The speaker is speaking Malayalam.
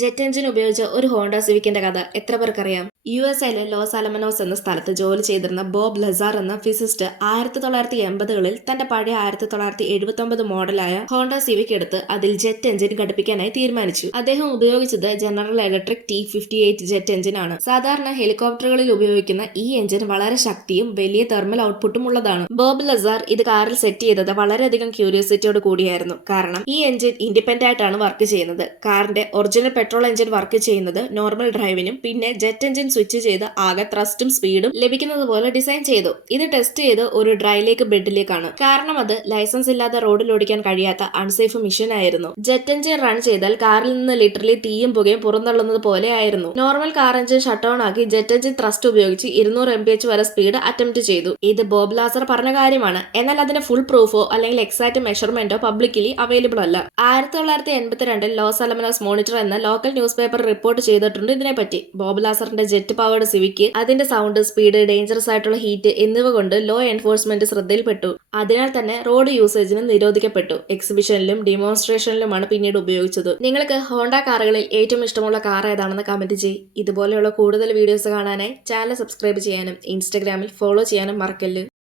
ജെറ്റ് എഞ്ചിൻ ഉപയോഗിച്ച ഒരു ഹോണ്ട സിവിക്കിന്റെ കഥ എത്ര പേർക്കറിയാം? യുഎസ്എയിലെ ലോസ് ആലമനോസ് എന്ന സ്ഥലത്ത് ജോലി ചെയ്തിരുന്ന ബോബ് ലസാർ എന്ന ഫിസിസ്റ്റ് 1980കളിൽ തന്റെ പഴയ 1979 മോഡലായ ഹോണ്ട സിവിക് എടുത്ത് അതിൽ ജെറ്റ് എഞ്ചിൻ ഘടിപ്പിക്കാനായി തീരുമാനിച്ചു. അദ്ദേഹം ഉപയോഗിച്ചത് ജനറൽ ഇലക്ട്രിക് T58 ജെറ്റ് എഞ്ചിനാണ്. സാധാരണ ഹെലികോപ്റ്ററുകളിൽ ഉപയോഗിക്കുന്ന ഈ എഞ്ചിൻ വളരെ ശക്തിയും വലിയ തെർമൽ ഔട്ട്പുട്ടും ഉള്ളതാണ്. ബോബ് ലസാർ ഇത് കാറിൽ സെറ്റ് ചെയ്തത് വളരെയധികം ക്യൂരിയോസിറ്റിയോട് കൂടിയായിരുന്നു. കാരണം ഈ എഞ്ചിൻ ഇൻഡിപെൻഡന്റ് ആയിട്ടാണ് വർക്ക് ചെയ്യുന്നത്. കാറിന്റെ ഒറിജിനൽ പെട്രോൾ എഞ്ചിൻ വർക്ക് ചെയ്യുന്നത് നോർമൽ ഡ്രൈവിനും പിന്നെ ജെറ്റ് എഞ്ചിൻ സ്വിച്ച് ചെയ്ത് ആകെ ത്രസ്റ്റും സ്പീഡും ലഭിക്കുന്നത് പോലെ ഡിസൈൻ ചെയ്തു. ഇത് ടെസ്റ്റ് ചെയ്ത് ഒരു ഡ്രൈ ലേക്ക് ബെഡിലേക്കാണ്. കാരണം അത് ലൈസൻസ് ഇല്ലാതെ റോഡിൽ ഓടിക്കാൻ കഴിയാത്ത അൺസേഫ് മിഷൻ ആയിരുന്നു. ജെറ്റ് എഞ്ചിൻ റൺ ചെയ്താൽ കാറിൽ നിന്ന് ലിറ്ററലി തീയും പുകയും പുറന്തള്ളുന്നത് പോലെ ആയിരുന്നു. Normal car engine shut down ആക്കി ജെറ്റ് എഞ്ചിൻ ത്രസ്റ്റ് ഉപയോഗിച്ച് 200 mph വരെ സ്പീഡ് അറ്റംപ്റ്റ് ചെയ്തു. ഇത് ബോബ് ലാസർ പറഞ്ഞ കാര്യമാണ്. എന്നാൽ അതിന്റെ ഫുൾ പ്രൂഫോ അല്ലെങ്കിൽ എക്സാക്ട് മെഷർമെന്റോ പബ്ലിക്കലി അവൈലബിൾ അല്ല. 1982 ലോസ് ആലമനോസ് മോണിറ്റർ എന്ന ലോക്കൽ ന്യൂസ് പേപ്പർ റിപ്പോർട്ട് ചെയ്തിട്ടുണ്ട് ഇതിനെപ്പറ്റി. ബോബ് ലാസറിന്റെ ജെറ്റ് പവേർഡ് സിവിക്ക് അതിന്റെ സൗണ്ട്, സ്പീഡ്, ഡേഞ്ചറസ് ആയിട്ടുള്ള ഹീറ്റ് എന്നിവ കൊണ്ട് ലോ എൻഫോഴ്സ്മെന്റ് ശ്രദ്ധയിൽപ്പെട്ടു. അതിനാൽ തന്നെ റോഡ് യൂസേജിന് നിരോധിക്കപ്പെട്ടു. എക്സിബിഷനിലും ഡെമോൺസ്ട്രേഷനിലുമാണ് പിന്നീട് ഉപയോഗിച്ചത്. നിങ്ങൾക്ക് ഹോണ്ട കാറുകളിൽ ഏറ്റവും ഇഷ്ടമുള്ള കാർ ഏതാണെന്ന് കമന്റ് ചെയ്യ്. ഇതുപോലെയുള്ള കൂടുതൽ വീഡിയോസ് കാണാനായി ചാനൽ സബ്സ്ക്രൈബ് ചെയ്യാനും ഇൻസ്റ്റഗ്രാമിൽ ഫോളോ ചെയ്യാനും മറക്കല്ല്.